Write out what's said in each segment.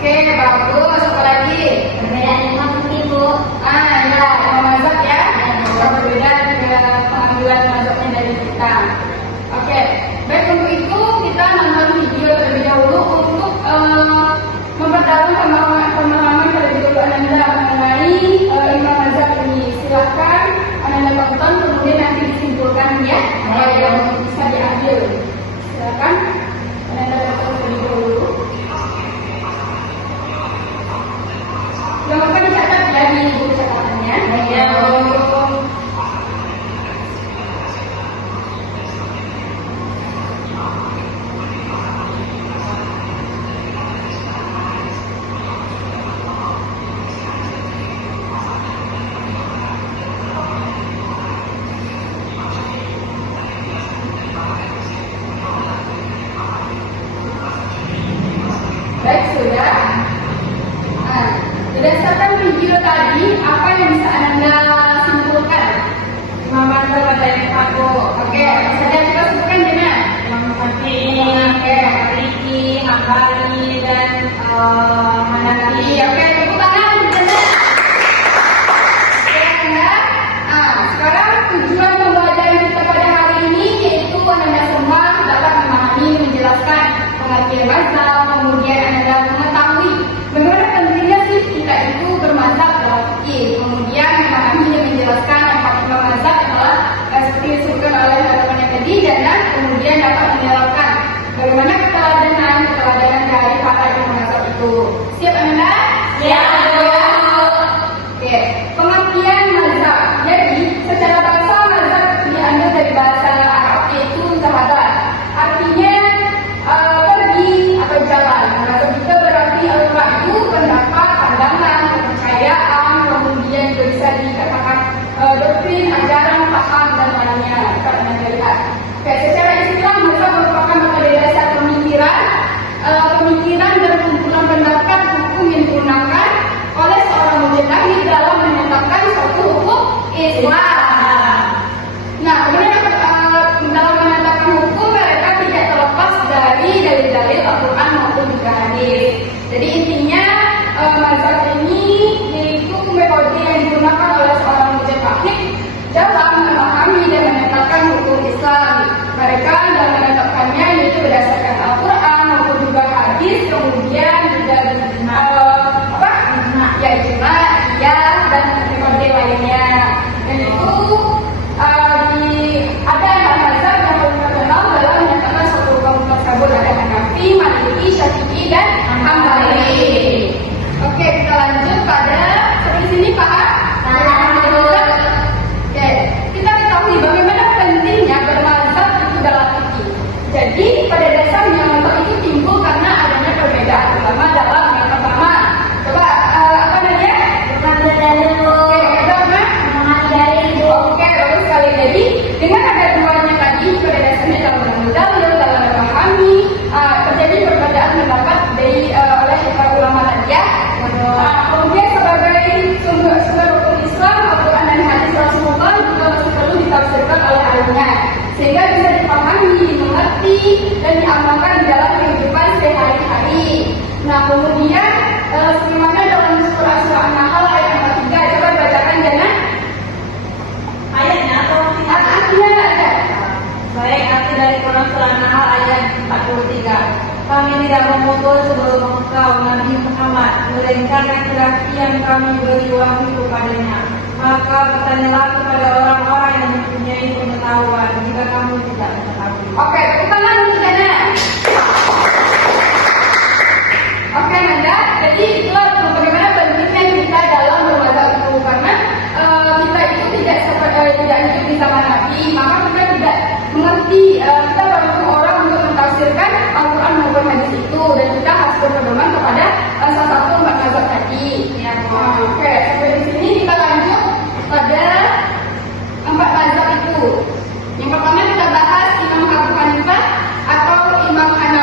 Oke, bagus. Apa lagi? Perbedaan imam ibu. Ya, imam mazhab ya. Berbeda dengan pengambilan mazhabnya dari kita. Oke, baik, untuk itu kita nonton video terlebih dahulu untuk memperdalam pemahaman terlebih dahulu Ananda mengenai imam mazhab ini. Silahkan Ananda tonton, kemudian nanti disimpulkan ya, apa yang bisa diambil. Silahkan Ananda tonton terlebih dahulu. Jangan lupa dicatat ya di buku catatannya. Ya. Baik, sudah. Berdasarkan video tadi, apa yang bisa Anda simpulkan? Imam mazhab ada yang aku. Oke, saja kita sebutkan Jena. Imam Syafi'i, Maliki, Hambali, dan Hanafi. Oke, tepuk tangan Jena. Oke, Anda. Sekarang tujuan pembelajaran kita pada hari ini yaitu Anda semua dapat memahami, menjelaskan pengertian mazhab, kemudian Anda mengetahui bagaimana pentingnya sih kita itu bermazhab dalam fikih, kemudian memahami dan menjelaskan empat imam mazhab adalah seperti disebutkan oleh teman-teman tadi, dan kemudian dapat menerapkan bagaimana keteladanan dari para imam mazhab itu. Siap Anda? Siap. Oke, pengertian mazhab. Jadi secara bahasa mazhab diambil dari bahasa Arab yaitu zahabat. Artinya pergi atau jalan. Mazhab juga berarti al-ra'yu, pendapat, pandangan, kepercayaan, kemudian juga bisa dikatakan doktrin, ajaran, paham dan lainnya. Dapat Anda lihat. Oke, secara istilah mazhab merupakan metode dasar pemikiran dan kumpulan pendapat hukum yang digunakan oleh seorang mujtahid dalam menetapkan suatu hukum Islam. Nah, kemudian dalam menetapkan hukum mereka tidak terlepas dari dalil-dalil Al-Quran maupun juga hadis. Jadi intinya mazhab ini yaitu metode yang digunakan oleh seorang mujtahid dalam memahami dan menetapkan hukum Islam. Mereka dalam menetapkannya yaitu berdasarkan Al-Quran maupun juga hadis, kemudian juga ya ijma, qiyas dan metode lainnya. Dan itu ada empat mazhab yang paling terkenal dalam menyatakan suatu hukum tersebut, ada Hanafi, Maliki, Syafi'i dan Hambali. Oke, kita lanjut pada seperti sini paham? Oke, kita ketahui bagaimana pentingnya bermazhab itu dalam fikih. Jadi pada dasarnya mazhab itu timbul karena adanya perbedaan, terutama dalam yang pertama. Coba apa namanya? Oke, bagus sekali. Jadi dengan ada duanya tadi pada dasarnya dalam dalil, dalam memahami terjadi perbedaan pendapat oleh para ulama tadi ya. Kemudian sebagai sumber hukum Islam, Al-Quran dan hadis Rasulullah juga masih perlu ditafsirkan oleh ahlinya sehingga bisa dipahami, dimengerti dan diamalkan di dalam kehidupan sehari-hari. Nah, kemudian sebagaimana dalam surah An-Nahl ayat yang ketiga, coba bacakan jangan. Ayatnya atau Artinya ada. baik, arti dari Quran surah An-Nahl ayat 43. Kami tidak memukul sebelum engkau Nabi Muhammad, melainkan laki-laki yang kami beri wahyu kepadanya. Maka bertanyalah kepada orang-orang yang mempunyai pengetahuan jika kamu tidak mengetahui. Oke, tepuk tangan untuk Jana. Oke, Nanda. Jadi itulah bagaimana pentingnya kita dalam bermazhab itu, karena kita itu tidak hidup di zaman Nabi, maka kita tidak mengerti. Kita baru orang untuk mentafsirkan Al-Quran maupun hadis itu, dan kita harus berpedoman kepada salah satu empat mazhab tadi. Ya, Oke, sampai di sini kita lanjut pada empat mazhab itu. Yang pertama kita bahas Imam Abu Hanifah atau Imam Hanafi.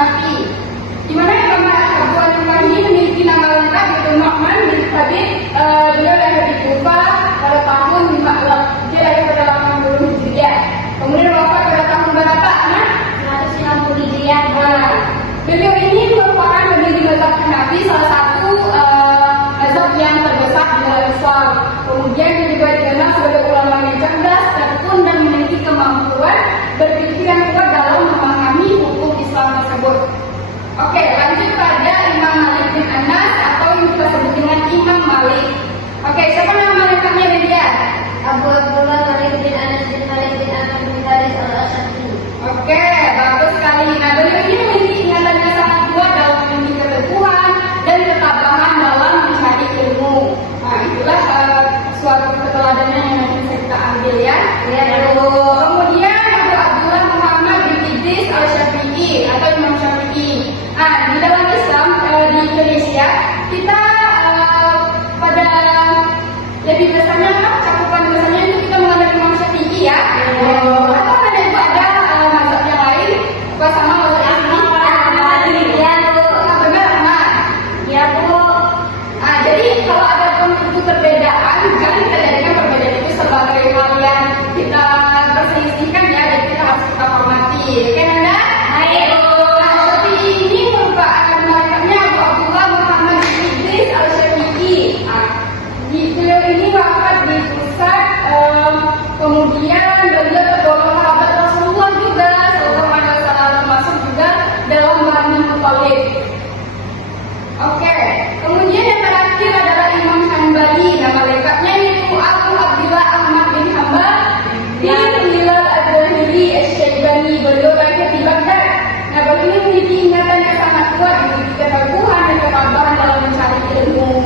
nama lengkapnya itu Abu Abdillah Ahmad bin Hambal bin Hilal Al-Bahili Asy-Syaibani. Beliau lahir di Baghdad. Nah, beliau memiliki ingatan yang sangat kuat, memiliki keteguhan dan ketabahan dalam mencari ilmu.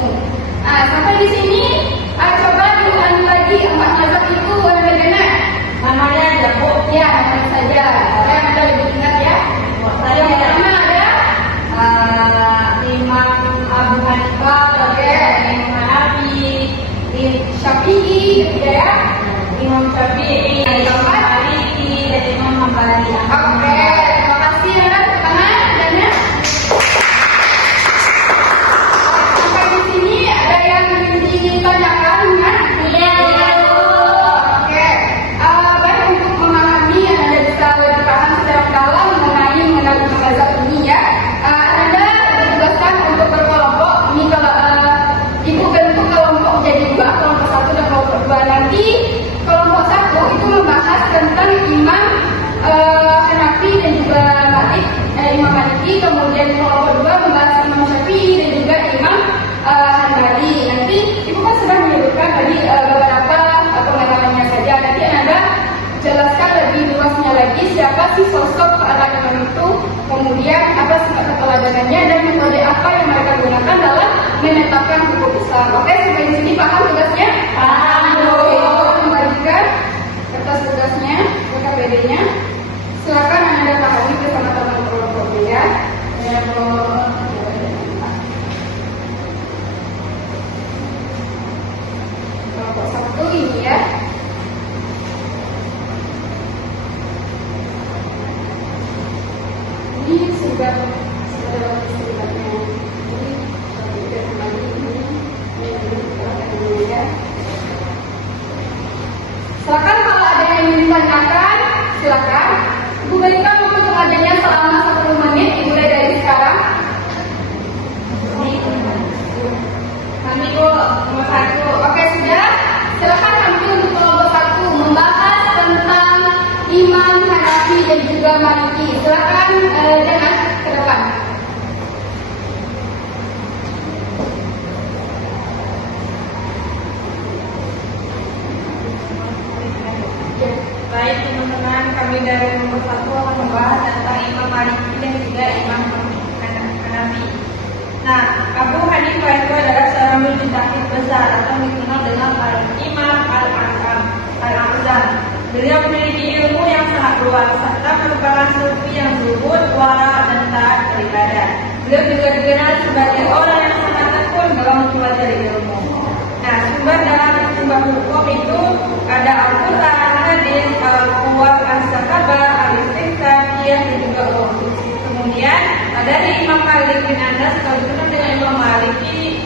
Nah, sampai di sini, coba diulangi lagi 4 mazhab itu bagaimana? Namanya aja, Bu. Ya, namanya saja. Saya ada lebih ingat ya. Yang pertama ada Imam Abu Hanifah, Imam Hanafi, Syafi'i, gitu ya. Imam Syafi'i, Imam Maliki, dan Imam Hambali. Oke, terima kasih ya teman-teman. Dan ya, sampai di sini ada yang ditanyakan kan? Iya. Oke, baik untuk memahami Anda bisa lebih paham secara dalam mengenai mazhab ini ya. Anda ditugaskan untuk berkelompok. Ini kalau Ibu bentuk kelompok jadi 2, kelompok 1 dan kelompok 2. Nanti kelompok 1 itu membahas tentang Imam Hanafi dan juga Imam Maliki. Kemudian kelompok 2 membahas Imam Syafi'i dan juga Imam Hambali. Nanti Ibu kan sudah menyebutkan tadi beberapa pengalamannya saja. Nanti Anda jelaskan lebih luasnya lagi siapa sih sosok imam itu, kemudian apa sifat keteladanannya dan metode apa yang mereka gunakan dalam menetapkan hukum Islam. Oke, sampai di sini paham tugasnya? Paham. Oke, Ibu kembalikan kertas tugasnya, KKPD-nya. Silakan Anda pahami bersama teman kelompoknya ya. Kelompok 1 ini ya. Ini sudah sebenarnya. Jadi kita kembali ini ya. Silakan kalau ada yang ingin ditanyakan, silakan. Ibu berikan waktu kepadanya selama 10 menit dimulai dari sekarang. Kami nomor 1. Oke, sudah. Silakan kami untuk kelompok 1 membahas tentang Imam Hanafi dan juga Maliki. Silakan jangan ke depan. Baik teman-teman, kami dari nomor 1 akan membahas tentang Imam Maliki dan juga Imam Hanafi. Nah, Abu Hanifah itu adalah seorang mujtahid besar atau dikenal dengan Imam Al-Azam. Beliau memiliki ilmu yang sangat luas serta merupakan sufi yang zuhud, wara, dan taat beribadah. Beliau juga dikenal sebagai orang yang sangat tekun dalam mempelajari ilmu. Nah, sumber dalam sumber hukum itu ada Al-Quran, hadis, Al-Quwat, Al-Sahabah, Al-Istiqsah, dan juga Ulum. Kemudian dari Imam Malik bin Anas, kalau dikenal dengan Imam Maliki,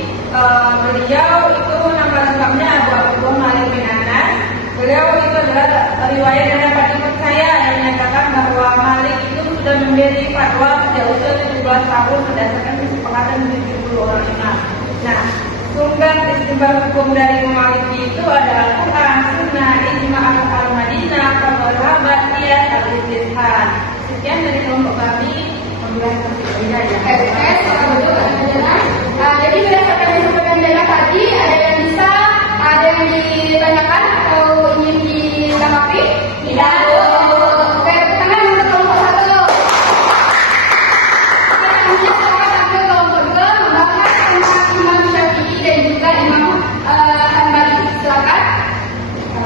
beliau itu nama lengkapnya Abu Abdullah Malik bin Anas. Beliau itu adalah riwayat yang dapat dipercaya yang menyatakan bahwa Malik itu sudah memberi fatwa sejak usia 17 tahun berdasarkan kesepakatan 70 orang imam. Nah, sumber istimbar hukum dari Imam Maliki itu ada Al-Quran, Sunnah, Ijma' Al-Madinah, Al-Sahabat, Qiyas, Al-Istishhad. Sekian dari kelompok kami. Jadi berdasarkan yang disampaikan Dana tadi, ada yang bisa, ada yang ditanyakan atau ingin ditanggapi? Tidak. Oke, tangan untuk kelompok 1. Selanjutnya silakan ambil kelompok 2 membahas tentang Imam Syafi'i dan juga Imam Hambali. Silakan.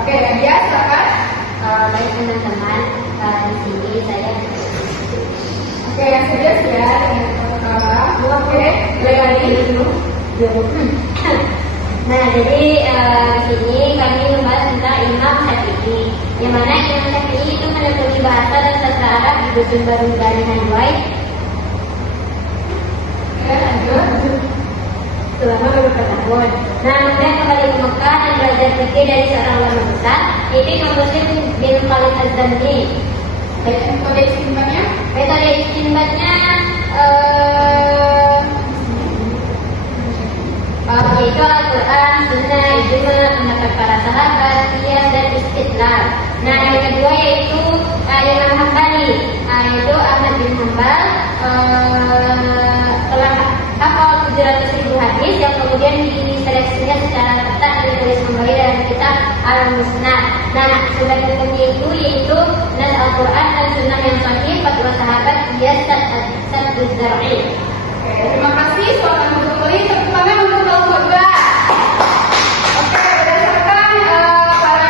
Oke, Nadia silakan. Baik teman-teman, di sini saya Oke, yang sudah ya dengan pertama. Oke, mulai lagi dulu. Nah, jadi di sini kami membahas tentang Imam Syafi'i. Yang mana Imam Syafi'i itu menekuni bahasa dan sastra Arab di dusun Baru dari Hanwai selama beberapa tahun. Nah, kemudian kembali ke Mekah dan belajar fikih dari seorang ulama besar, yaitu Imam Muslim bin Khalid Az-Zamni. Metode istimbatnya? Metode istimbatnya yaitu Al-Quran, Sunnah, Ijma', pendapat para sahabat, qiyas, dan istidlal. Nah, yang kedua yaitu Imam Hambali, yaitu Ahmad bin Hambal telah hafal 700.000 hadis hadis yang kemudian diseleksinya secara ketat ditulis kembali dalam kitab Al-Musnad. Nah, sudah hukumnya itu yaitu nas Al-Quran dan Sunnah yang sahih fatwa sahabat Iyas Az-Zar'i. Terima kasih. Selamat kembali. Tepuk tangan untuk Al-Qur'an. Oke, berdasarkan para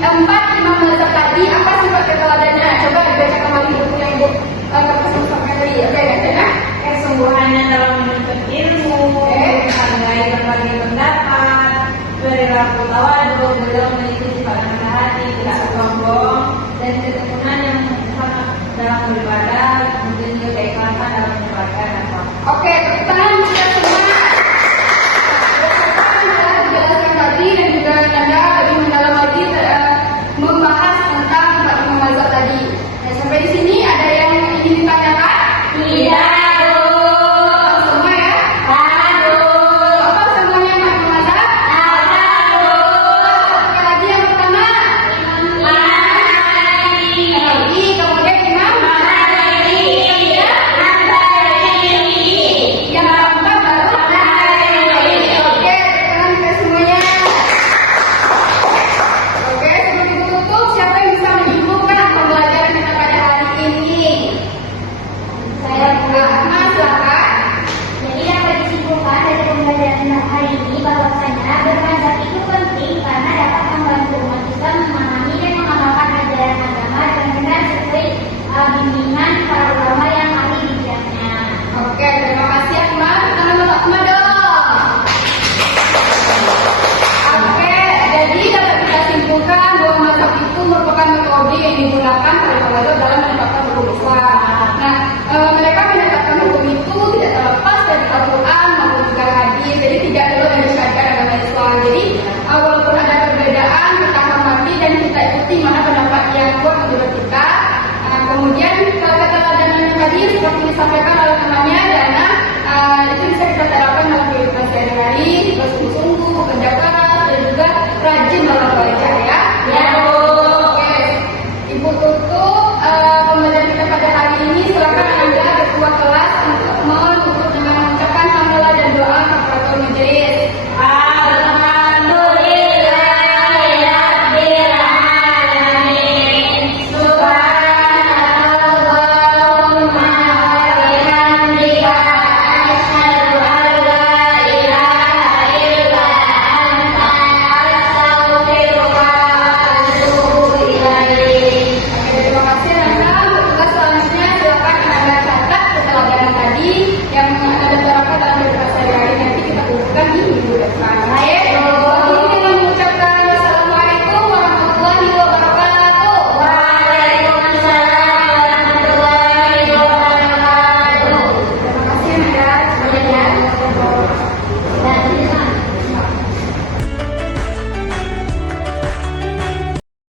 empat imam mazhab tadi, apa sifat keteladanan? Coba dibaca kembali buku yang ibu terpesan sampai tadi. Oke, ya. Kesungguhannya dalam menuntut ilmu, menghargai berbagai pendapat, berlaku tawadhu, beliau memiliki sifat rendah hati, tidak sombong, dan ketekunan yang sangat dalam beribadah, kemudian juga keikhlasan dalam menyebarkan dakwah. Oke, tepuk tangan kita semua. Berdasarkan penjelasan tadi dan juga Nanda lebih mendalam lagi membahas tentang empat imam mazhab tadi. Nah, sampai di sini ada yang ingin ditanyakan? Tidak. Semua ya? Apa semuanya empat imam mazhab? Sekali lagi yang pertama. Hanafi, kemudian Imam yang keempat baru Oke, teman kita semuanya. Oke, sebelum ditutup, siapa yang bisa menyimpulkan pembelajaran kita pada hari ini? Saya Ahmad, silakan. Jadi dapat disimpulkan dari pembelajaran hari ini bahwasanya bermazhab itu penting karena dapat membantu umat Islam memahami dan mengamalkan ajaran agama dengan benar sesuai bimbingan